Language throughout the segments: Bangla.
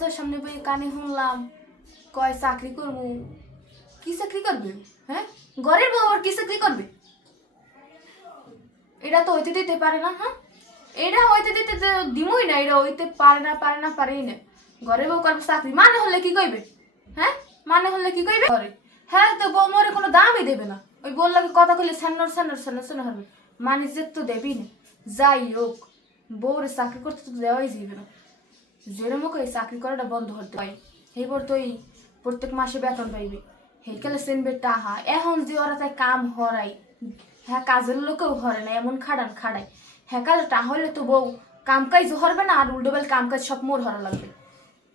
দরজার সামনে বই কানে শুনলাম, কয় চাকরি করব। কি চাকরি করবে? হ্যাঁ? ঘরের বউ আবার কি চাকরি করবে? এটা তো হইতে দিতে পারে না হ্যাঁ? এটা হইতে দিতে দিমই না, এটা হইতে পারে না পারে না, পারেই না। ঘরে বউ করবে চাকরি মানে হলে কি কইবে? হ্যাঁ? মানে হলে কি কইবে? ঘরে হ্যাঁ তো বউ মরে কোনো দামই দেবে না। ওই বললাম কথা কইলে স্যান্নর স্যান্নর স্যান্নর স্যান্নর হবে। মানে যে তো দেবই না। যাই হোক, বউরে চাকরি করতে তো দেওয়াই যাবে না। যেরমক এই চাকরি করাটা বন্ধ হতে হয়। এইবার তো এই প্রত্যেক মাসে বেতন পাইবে। হেকালে সেনবে টাহা এখন যে ওরা তাই কাম হরাই হ্যাঁ কাজের লোকেও হরে না, এমন খাড়ান খাড়াই হেকালে তাহলে তো বউ, কাম কাজ হরবে না, আর উল্টো বেল কাম কাজ সব মোর হরা লাগবে।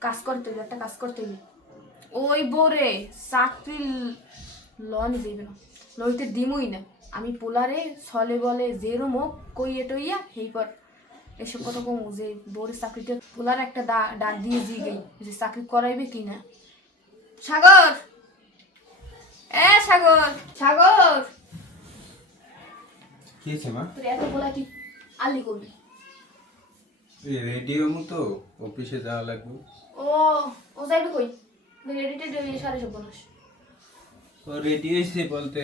কাজ করতে হইবে, একটা কাজ করতে হইবে। ওই বোরে চাকরি লন যাইবে না, লইতে দিমই না। আমি পোলারে ছলে বলে যেরম হোক, কইয়ে টইয়া হেই পর এসব কথা কমু যে বোরের চাকরিটা পোলার একটা ডাক দিয়ে জি গই যে চাকরি করাইবে কি না সাগর! এ সাগর! সাগর! কি হয়েছে মা? তোর এত বলা কি আলি করবি? রেডিও মতো অফিসে যাওয়া লাগবে। ও ও যাইবে কই? রেডিটে ডেলি সাড়ে সব বলাস ও রেডি হয়েছে বলতে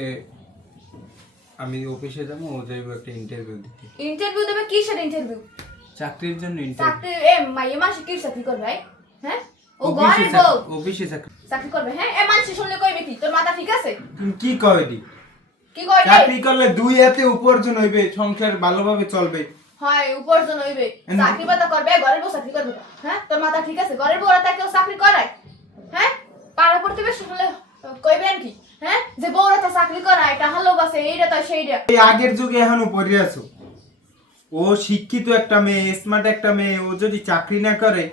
আমি অফিসে যাব ও যাইবো একটা ইন্টারভিউ দিতে। ইন্টারভিউ দেবে? কিসের ইন্টারভিউ চাকরির জন্য চাকরি এ মাইয়ে মাসে কি চাকরি করবে ভাই? হ্যাঁ? ও ঘরে বউ। চাকরি- চাকরি করবে হ্যাঁ? এ মানুষ শুনলে কইবে কি? তোর মাথা ঠিক আছে? তুমি কি কবে দি কি কইবে চাকরি করলে দুই হাতে উপার্জন হইবে সংসার ভালোভাবে চলবে। হয় উপার্জন হইবে। চাকরি বাদা করবে বউ চাকরি করবে। হ্যাঁ? তোর মাথা ঠিক আছে? ঘরের বউরা তাই কেউ চাকরি করায়। হ্যাঁ? পাড়া প্রতিবেশী শুনলে কইবেন কি? হ্যাঁ? যে বউরা তো চাকরি করায় এটা হালো বাসে এইটা তো সেইটা। এই আগের যুগে এখন উপরে আছো? ও শিক্ষিত একটা মেয়ে স্মার্ট একটা মেয়ে ও যদি চাকরি না করে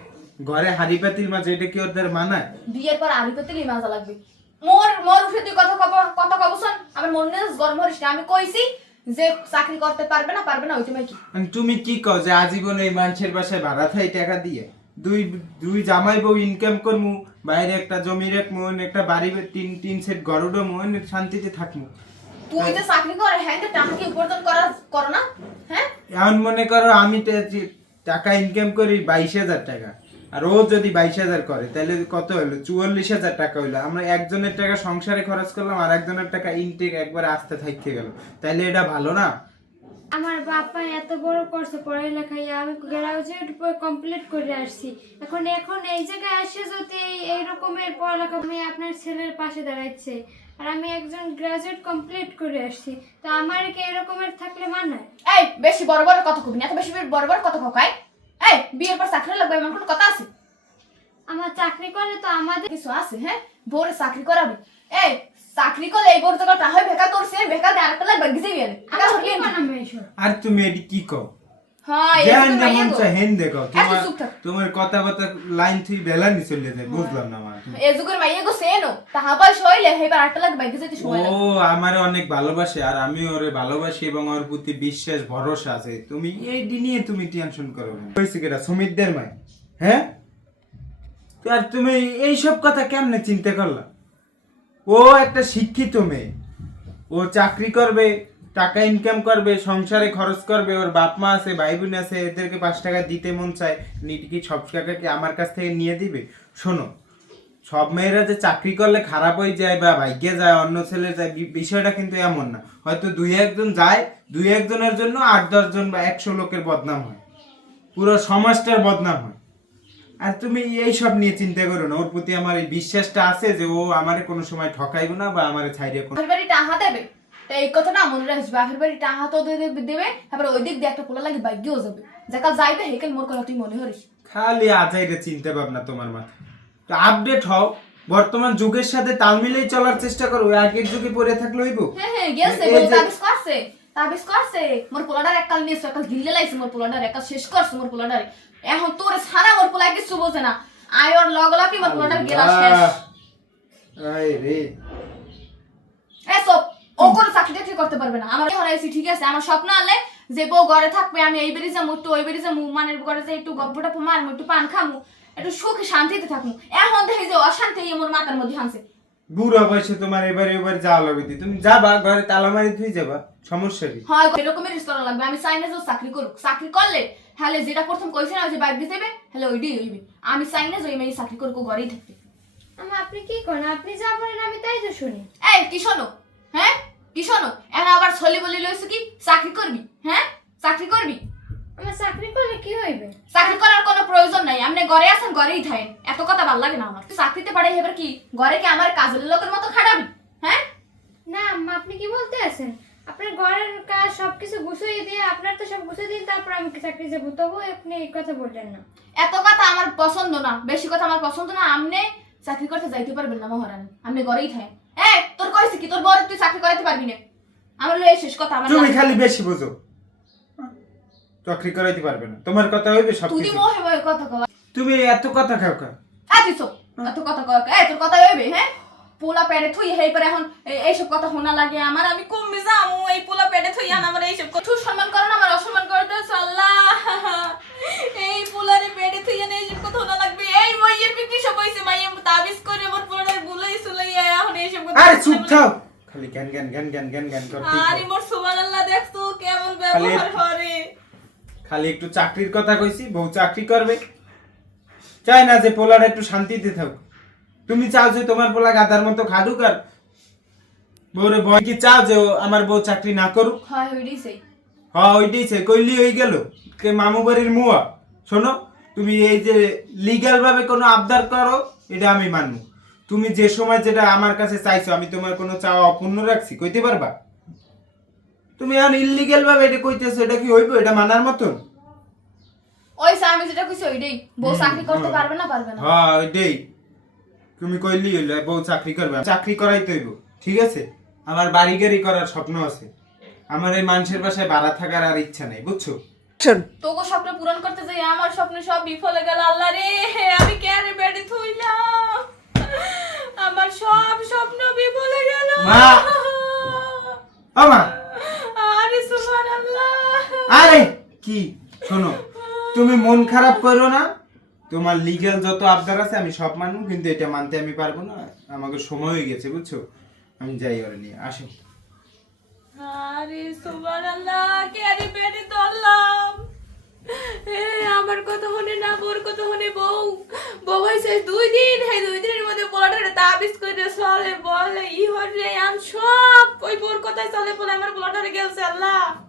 ঘরে হাড়ি পাতিল মাঝে এটা কি ওদের মানায়? বিয়ের পর আলু পেতে মাজা লাগবে। মোর মোর উঠে তুই কথা কব কথা কব শোন আমার মন মেজাজ গরম হরিস না। আমি কইছি যে চাকরি করতে পারবে না পারবে না ওই তুমি কি? তুমি কি কও যে আজীবন এই মানুষের বাসায় ভাড়া থাই টাকা দিয়ে? দুই দুই জামাই বউ ইনকাম করমু বাইরে একটা জমি রাখমু একটা বাড়ি তিন তিন সেট ঘর উঠমু শান্তিতে থাকমু। তুই তো চাকরি করে হ্যাঁ টাকা কি উপার্জন করা করো না? এখন মনে করো আমি টাকা ইনকাম করি বাইশ হাজার টাকা, আর ও যদি বাইশ হাজার করে, তাহলে কত হলো? চুয়াল্লিশ হাজার টাকা হইল। আমরা একজনের টাকা সংসারে খরচ করলাম, আর একজনের টাকা ইনটেক একবার আসতে থাকতে গেল। তাহলে এটা ভালো না? আমার বাবা এত বড় করছে পড়ালেখায় আমি গ্রাজুয়েট কমপ্লিট করে আসছি। এখন এখন এই জায়গায় এসে যদি এই রকমের পড়ালেখা আমি আপনার ছেলের পাশে দাঁড়াচ্ছে আর আমি একজন গ্রাজুয়েট কমপ্লিট করে আসছি। তো আমার কি এরকমের থাকলে মানায়? এই বেশি বড় বড় কথা কবি না এত বেশি বড় বড় কথা ককাই এই বিয়ের পর চাকরি লাগবে এমন কোনো কথা আছে? আমার চাকরি করলে তো আমাদের কিছু আছে হ্যাঁ? বোরে চাকরি করাবে। এই চাকরি করলে এই বোর তো টাকা বেকার করছে বেকার দিয়ে আরেকটা লাগবে গিয়ে বিয়ে আর তুমি এটি কি কও? এই যেহান তো মাইয়া যেমন গো। চাই হেন দেখো তোমার তোমার কথা কথা লাইন তুই বেলা নি চলে যায় বুঝলাম না আমার। এই যুগের গো সেনো টাকা পয়সা হইলে এবার আরেকটা লাগবে গিয়ে যেতে সময় লাগবে আমার অনেক ভালোবাসে আর আমি ওরে ভালোবাসি এবং ওর প্রতি বিশ্বাস ভরসা আছে। তুমি এই নিয়ে তুমি টেনশন করো না। হয়েছে কেটা সুমিতদের মাই। হ্যাঁ? আর তুমি এই সব কথা কেমনে চিন্তা করলা? ও একটা শিক্ষিত মেয়ে। ও চাকরি করবে টাকা ইনকাম করবে, সংসারে খরচ করবে, ওর বাপ মা আছে ভাই বোন আছে, এদেরকে পাঁচ টাকা দিতে মন চায়, নিটি কি সব টাকা কি আমার কাছ থেকে নিয়ে দিবে? শোনো, সব মেয়েরা যে চাকরি করলে খারাপ হয়ে যায় বা ভাগ্যে যায়, অন্য ছেলে যায় বিষয়টা কিন্তু এমন না। হয়তো দুই একজন যায়, দুই একজনের জন্য আট দশজন বা একশো লোকের বদনাম হয়। পুরো সমাজটার বদনাম হয়। আর তুমি এই সব নিয়ে চিন্তা করো না, ওর প্রতি আমার এই বিশ্বাসটা আছে যে ও আমারে কোনো সময় ঠকাইবো না বা আমারে ছাইরে কোনো টাহা দেবে। তো এই কথাটা মনে রাখিস বাপের বাড়ি টাহা তো দেবে তারপরে ওই দিক দিয়ে একটা পোলা লাগে ভাগ্যও যাবে। যাকাল যাইবে হেকেল মোর কথা তুই মনে হরিস খালি আজাইরে চিন্তা ভাবনা তোমার মাথায়। তো আপডেট হও বর্তমান যুগের সাথে তাল মিলিয়ে চলার চেষ্টা করো আগের যুগে পড়ে থাকলে হইব। হ্যাঁ হ্যাঁ গেছে যে- তাবিজ করছে তাবিজ করছে। মোর পোলাডার এককাল নিয়েছে এককাল গিলে লাইছে মোর পোলাডার এককাল শেষ করছে মোর পোলাডার এখন তোরে সারা মোর পোলা কিছু বোঝে না। আয় ওর লগ লাগি মোর পোলাডার গেলা শেষ। আয় রে। চাকরি টাকরি করতে পারবে না। আমার এখন ঠিক আছে? আমার স্বপ্ন আলে যে বউ ঘরে থাকবে আমি এই বেরি যাব একটু ওই বেরি যাব মানের ঘরে যাই একটু গপ্প মারবো একটু পান খামু একটু সুখে শান্তিতে থাকব এখন দেখি যে অশান্তি মোর মাথার মধ্যে হানছে। বুড়া বয়সে তোমার এবারে এবার যাওয়া লাগবে তুমি যাবা ঘরে তালা মারি ধুই যাবা সমস্যা কি? হয় এরকমের রিস্ক লাগবে। আমি চাই না যে চাকরি করুক। চাকরি করলে হ্যালে যেটা প্রথম কইছে না ওই যে বাইক দিতে হ্যালে ওইটাই হইবে। আমি চাই না যে ওই মেয়ে চাকরি করব ঘরেই থাকতে আমা আপনি কি করেন আপনি যা বলেন আমি তাই তো শুনি। এই কি শোনো? হ্যাঁ? কি শোনো? এখন আবার ছলি বলি লইছে কি? চাকরি করবি হ্যাঁ? চাকরি করবি? আমার চাকরি করলে কি হইবে? চাকরি করার কোনো প্রয়োজন নাই। আপনি ঘরে আছেন ঘরেই থাকেন। এত কথা ভালো লাগে না আমার। চাকরিতে পারে এবার কি? ঘরে কি আমার কাজের লোকের মতো খাটাবি হ্যাঁ? না আম্মা আপনি কি বলতে আছেন? আপনার ঘরের কাজ সবকিছু গুছিয়ে দিয়ে আপনার তো সব গুছিয়ে দিন তারপর আমি চাকরি যাব? তবু আপনি এই কথা বললেন না। এত কথা আমার পছন্দ না। বেশি কথা আমার পছন্দ না। আপনি চাকরি করতে যাইতে পারবেন না মহারানী। আপনি ঘরেই থাকেন। এই তোর কইছে কি? তোর বড় তুই চাকরি করাতে পারবি না। আমার লয়ে শেষ কথা আমার তুমি খালি বেশি বোঝো। চাকরি করাইতে পারবে না। তোমার কথা হইবে সব কিছু মোহে মোহে কথা কও। তুমি এত কথা খাও কা এত কথা কও এই তোর কথা হইবে হ্যাঁ? পোলা পেটে থুই হেই পরে এখন এইসব কথা শোনা লাগে আমার। আমি কমবে যামু এই পোলা পেটে থুই আন আমার এইসব কথা। সম্মান করো না আমার অসম্মান করে দেছ আল্লাহ এই পোলারে পেটে থুই আন এইসব কথা শোনা লাগবে এই মাইয়ের বিক্রি সব হইছে মাইয়ে তাবিজ করে আমার পোলারে বুলাই সুলাই এখন এইসব কথা আরে চুপ শোনা খালি জ্ঞান জ্ঞান জ্ঞান জ্ঞান জ্ঞান জ্ঞান করতে আরে মোর সুবহানাল্লাহ দেখছ কেমন ব্যবহার করে। খালি একটু চাকরির কথা কইছি বউ চাকরি করবে। চাই না যে পোলার একটু শান্তিতে থাক তুমি চাও যে তোমার পোলা গাদার মতো খাদুক আর বউরে ভয় কি চাও যে আমার বউ চাকরি না করুক? হয় হইডি সেই হ ওইটাই সে কইলি হয়ে গেল কে মামু বাড়ির মুয়া। শোনো তুমি এই যে লিগ্যাল ভাবে কোনো আবদার করো এটা আমি মানবো। তুমি যে সময় যেটা আমার কাছে চাইছো আমি তোমার কোনো চাওয়া অপূর্ণ রাখছি কইতে পারবা? তুমি এখন ইলিগ্যাল ভাবে এটা কইতেছো এটা কি হইব? এটা মানার মতন? ওই আমি যেটা কইছি ওইটাই। বউ চাকরি করতে পারবে না পারবে না। হ্যাঁ ওইটাই। তুমি কইলি হইল বউ চাকরি করবে চাকরি করাই তো হইব ঠিক আছে? আমার বাড়ি গাড়ি করার স্বপ্ন আছে। আমার এই মানুষের বাসায় ভাড়া থাকার আর ইচ্ছা নেই বুঝছ? তোকে স্বপ্ন পূরণ করতে যাই আমার স্বপ্ন সব বিফলে গেল আল্লাহ রে আমি কেন বেডে থইলাম? আমার সব স্বপ্ন বিফলে গেল। মা! ও মা। আরে সুবহানাল্লাহ। আরে কি? শোনো তুমি মন খারাপ করো না। তোমার লিগ্যাল যত আবদার আছে আমি সব মানবো কিন্তু এটা মানতে আমি পারব না। আমাকে সময় হয়ে গেছে বুঝছ? আমি যাই ওরে নিয়ে আসো। আরে সুবহানাল্লাহ কেন বেডে ধরলাম? এ, আমার কথা হনে না বোর কথা হনে বউ। বউ হয়েছে দুই দিন হে দুই দিনের মধ্যে পোলাটারে তাবিজ করে চলে, বলে ই হরে আন সব, ওই বোর কথায় চলে বলে আমার পোলাটারে গেলছে, আল্লাহ।